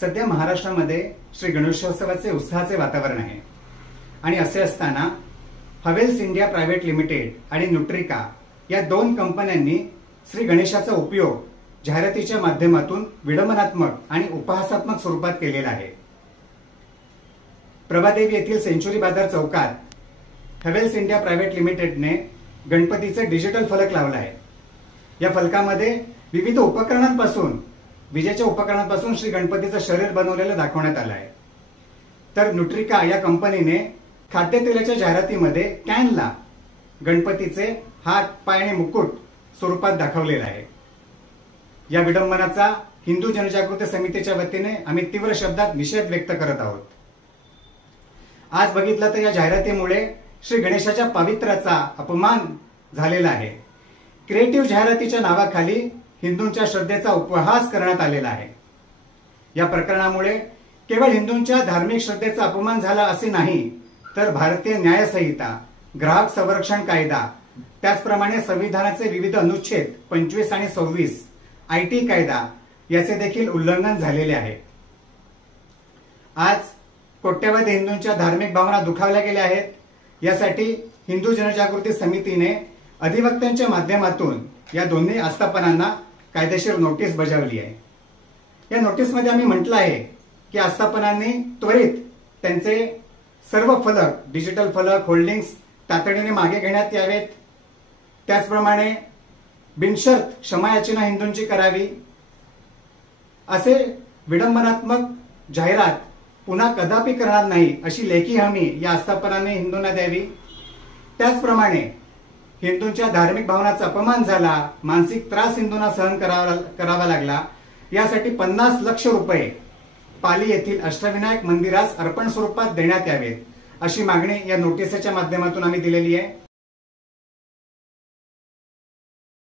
सध्या महाराष्ट्रामध्ये श्री गणेशोत्सवाचे उत्साहाचे वातावरण आहे आणि असे असताना हवेल्स इंडिया प्रायव्हेट लिमिटेड आणि न्यूट्रिका या दोन कंपन्यांनी श्री गणेशाचा उपयोग जाहिरातीच्या माध्यमातून विडंबनात्मक आणि उपहासात्मक स्वरूपात केलेला आहे। प्रभादेवी येथील सेंचुरी बाजार चौकात हवेल्स इंडिया प्रायव्हेट लिमिटेडने गणपतीचे डिजिटल फलक लावला आहे। या फलकामध्ये विविध उपकरणांपासून विजेच्या उपकरणांपासून श्री गणपतीचं शरीर बनवलेलं दाखवण्यात आलं आहे। तर न्यूट्रिका या कंपनीने खाद्यतेलाच्या जाहिरातीमध्ये कॅनला गणपतीचे हात, पाय आणि मुकुट स्वरूपात दाखवलेला आहे। या विडंबनाचा हिंदू जनजागृती समितीच्या वतीने आम्ही तीव्र शब्दात निषेध व्यक्त करत आहोत। आज बघितलं तर या जाहिरातीमुळे श्री गणेशाच्या पावित्र्याचा अपमान झालेला आहे। क्रिएटिव्ह जाहिरातीच्या नावाखाली हिंदूंच्या श्रद्धेचा उपहास करण्यात आलेला आहे। या प्रकरणामुळे केवळ हिंदूंच्या धार्मिक श्रद्धेचा अपमान झाला असे नाही, तर भारतीय न्यायसंहिता, ग्राहक संरक्षण कायदा, त्याचप्रमाणे संविधानाचे विविध अनुच्छेद 25 आणि 26, आयटी कायदा याचे देखील उल्लंघन झालेले आहे। आज कोट्यवधी हिंदूंच्या धार्मिक भावना दुखावल्या गेल्या आहेत। यासाठी हिंदू जनजागृती समितीने अधिवक्त्यांच्या माध्यमातून या दोन्ही आस्थापनांना कायदेशीर नोटीस बजावली आहे। या नोटीसमध्ये आम्ही म्हटलं आहे की आस्थापनांनी त्वरित त्यांचे सर्व फलक, डिजिटल फलक, होल्डिंग्स तातडीने मागे घेण्यात यावेत। त्याचप्रमाणे बिनशर्त क्षमायाचना हिंदूंची करावी, असे विडंबनात्मक जाहिरात पुन्हा कदापि करणार नाही अशी लेखी हमी या आस्थापनांनी हिंदूंना द्यावी। त्याचप्रमाणे हिंदूंच्या धार्मिक भावनांचा अपमान झाला, मानसिक त्रास हिंदूंना सहन करावा लागला, यासाठी 50 लाख रुपये पाली येथील अष्टविनायक मंदिरास अर्पण स्वरूपात देण्यात यावेत अशी मागणी या नोटीसच्या माध्यमातून आम्ही दिलेली आहे।